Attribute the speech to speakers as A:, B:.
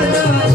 A: I love.